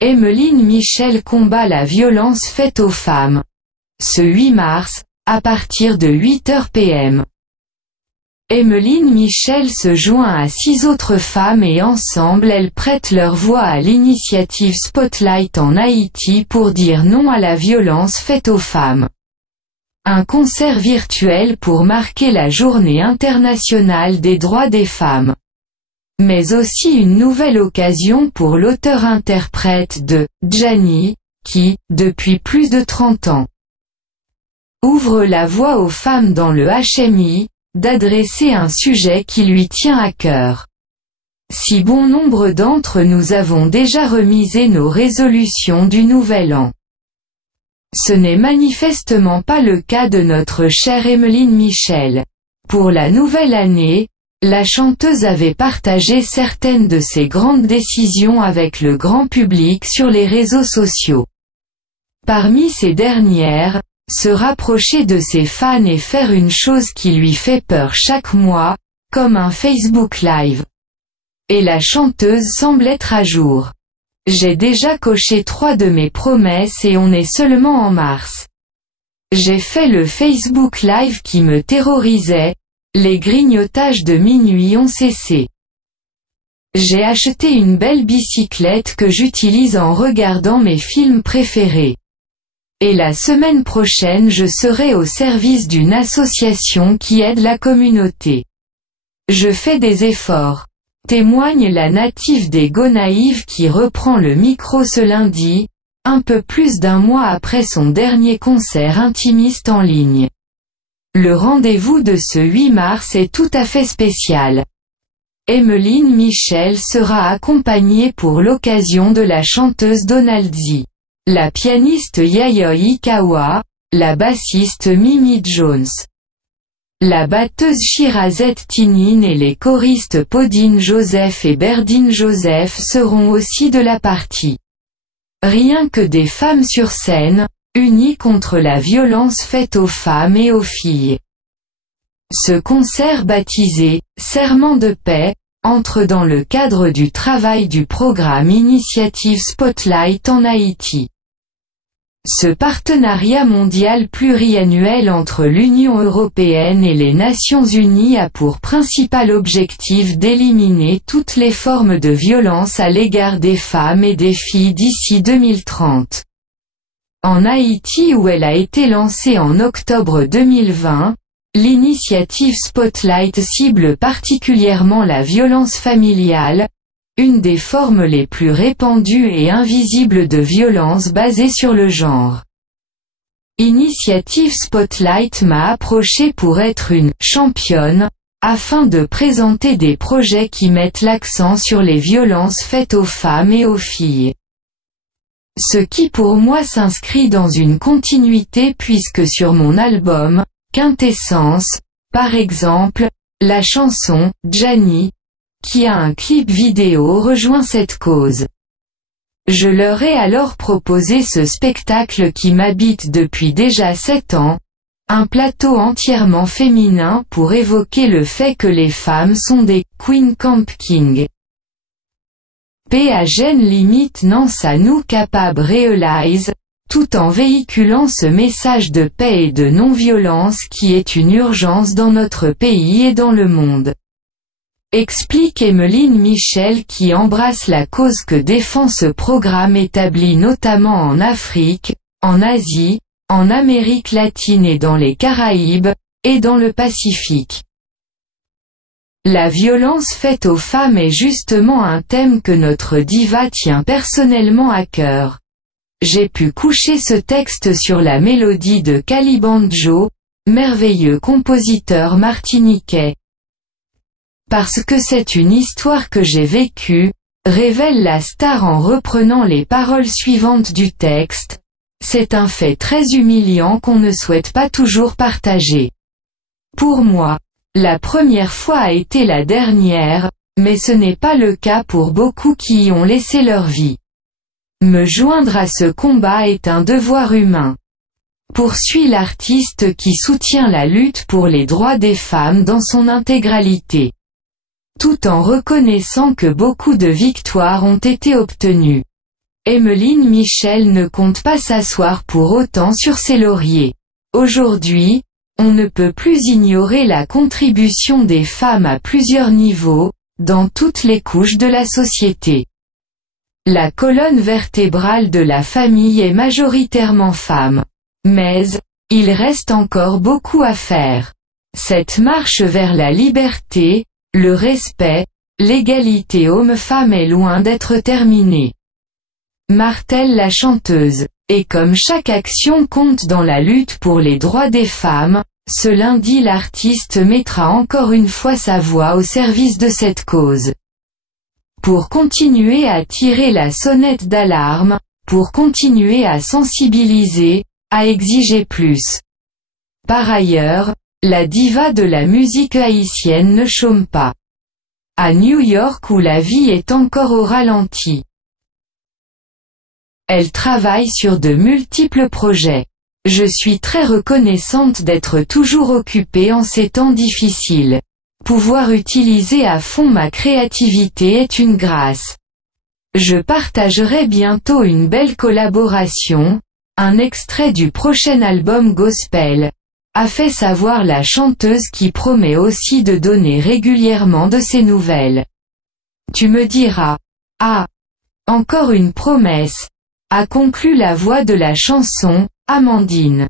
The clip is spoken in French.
Emmeline Michel combat la violence faite aux femmes. Ce 8 mars, à partir de 8h p.m. Emmeline Michel se joint à 6 autres femmes et ensemble elles prêtent leur voix à l'initiative Spotlight en Haïti pour dire non à la violence faite aux femmes. Un concert virtuel pour marquer la Journée internationale des droits des femmes. Mais aussi une nouvelle occasion pour l'auteur-interprète de « Djani », qui, depuis plus de 30 ans, ouvre la voie aux femmes dans le HMI, d'adresser un sujet qui lui tient à cœur. Si bon nombre d'entre nous avons déjà remisé nos résolutions du Nouvel An. Ce n'est manifestement pas le cas de notre chère Emmeline Michel. Pour la nouvelle année, la chanteuse avait partagé certaines de ses grandes décisions avec le grand public sur les réseaux sociaux. Parmi ces dernières, se rapprocher de ses fans et faire une chose qui lui fait peur chaque mois, comme un Facebook Live. Et la chanteuse semble être à jour. J'ai déjà coché 3 de mes promesses et on est seulement en mars. J'ai fait le Facebook Live qui me terrorisait, les grignotages de minuit ont cessé. J'ai acheté une belle bicyclette que j'utilise en regardant mes films préférés. Et la semaine prochaine je serai au service d'une association qui aide la communauté. Je fais des efforts. Témoigne la native des Gonaïves qui reprend le micro ce lundi, un peu plus d'un mois après son dernier concert intimiste en ligne. Le rendez-vous de ce 8 mars est tout à fait spécial. Emmeline Michel sera accompagnée pour l'occasion de la chanteuse Donaldzi, la pianiste Yayoi Kawa, la bassiste Mimi Jones, la batteuse Shirazette Tinine et les choristes Podine Joseph et Berdine Joseph seront aussi de la partie. Rien que des femmes sur scène, unies contre la violence faite aux femmes et aux filles. Ce concert baptisé « Serment de paix » entre dans le cadre du travail du programme Initiative Spotlight en Haïti. Ce partenariat mondial pluriannuel entre l'Union européenne et les Nations unies a pour principal objectif d'éliminer toutes les formes de violence à l'égard des femmes et des filles d'ici 2030. En Haïti où elle a été lancée en octobre 2020, l'initiative Spotlight cible particulièrement la violence familiale, une des formes les plus répandues et invisibles de violence basée sur le genre. Initiative Spotlight m'a approché pour être une « championne », afin de présenter des projets qui mettent l'accent sur les violences faites aux femmes et aux filles. Ce qui pour moi s'inscrit dans une continuité puisque sur mon album, Quintessence, par exemple, la chanson « Djani », qui a un clip vidéo rejoint cette cause. Je leur ai alors proposé ce spectacle qui m'habite depuis déjà 7 ans, un plateau entièrement féminin pour évoquer le fait que les femmes sont des « Queen Camp King ». Gêne limite Nance à nous capable réalise, tout en véhiculant ce message de paix et de non-violence qui est une urgence dans notre pays et dans le monde. Explique Emmeline Michel qui embrasse la cause que défend ce programme établi notamment en Afrique, en Asie, en Amérique latine et dans les Caraïbes, et dans le Pacifique. La violence faite aux femmes est justement un thème que notre diva tient personnellement à cœur. J'ai pu coucher ce texte sur la mélodie de Calibanjo, merveilleux compositeur martiniquais. Parce que c'est une histoire que j'ai vécue, révèle la star en reprenant les paroles suivantes du texte. C'est un fait très humiliant qu'on ne souhaite pas toujours partager. Pour moi, la première fois a été la dernière, mais ce n'est pas le cas pour beaucoup qui y ont laissé leur vie. Me joindre à ce combat est un devoir humain. Poursuit l'artiste qui soutient la lutte pour les droits des femmes dans son intégralité. Tout en reconnaissant que beaucoup de victoires ont été obtenues. Emmeline Michel ne compte pas s'asseoir pour autant sur ses lauriers. Aujourd'hui, on ne peut plus ignorer la contribution des femmes à plusieurs niveaux, dans toutes les couches de la société. La colonne vertébrale de la famille est majoritairement femme. Mais, il reste encore beaucoup à faire. Cette marche vers la liberté, le respect, l'égalité homme-femme est loin d'être terminée. Martèle la chanteuse. Et comme chaque action compte dans la lutte pour les droits des femmes, ce lundi l'artiste mettra encore une fois sa voix au service de cette cause. Pour continuer à tirer la sonnette d'alarme, pour continuer à sensibiliser, à exiger plus. Par ailleurs, la diva de la musique haïtienne ne chôme pas. À New York où la vie est encore au ralenti. Elle travaille sur de multiples projets. Je suis très reconnaissante d'être toujours occupée en ces temps difficiles. Pouvoir utiliser à fond ma créativité est une grâce. Je partagerai bientôt une belle collaboration, un extrait du prochain album gospel, a fait savoir la chanteuse qui promet aussi de donner régulièrement de ses nouvelles. Tu me diras. Ah! Encore une promesse, a conclu la voix de la chanson, Amandine.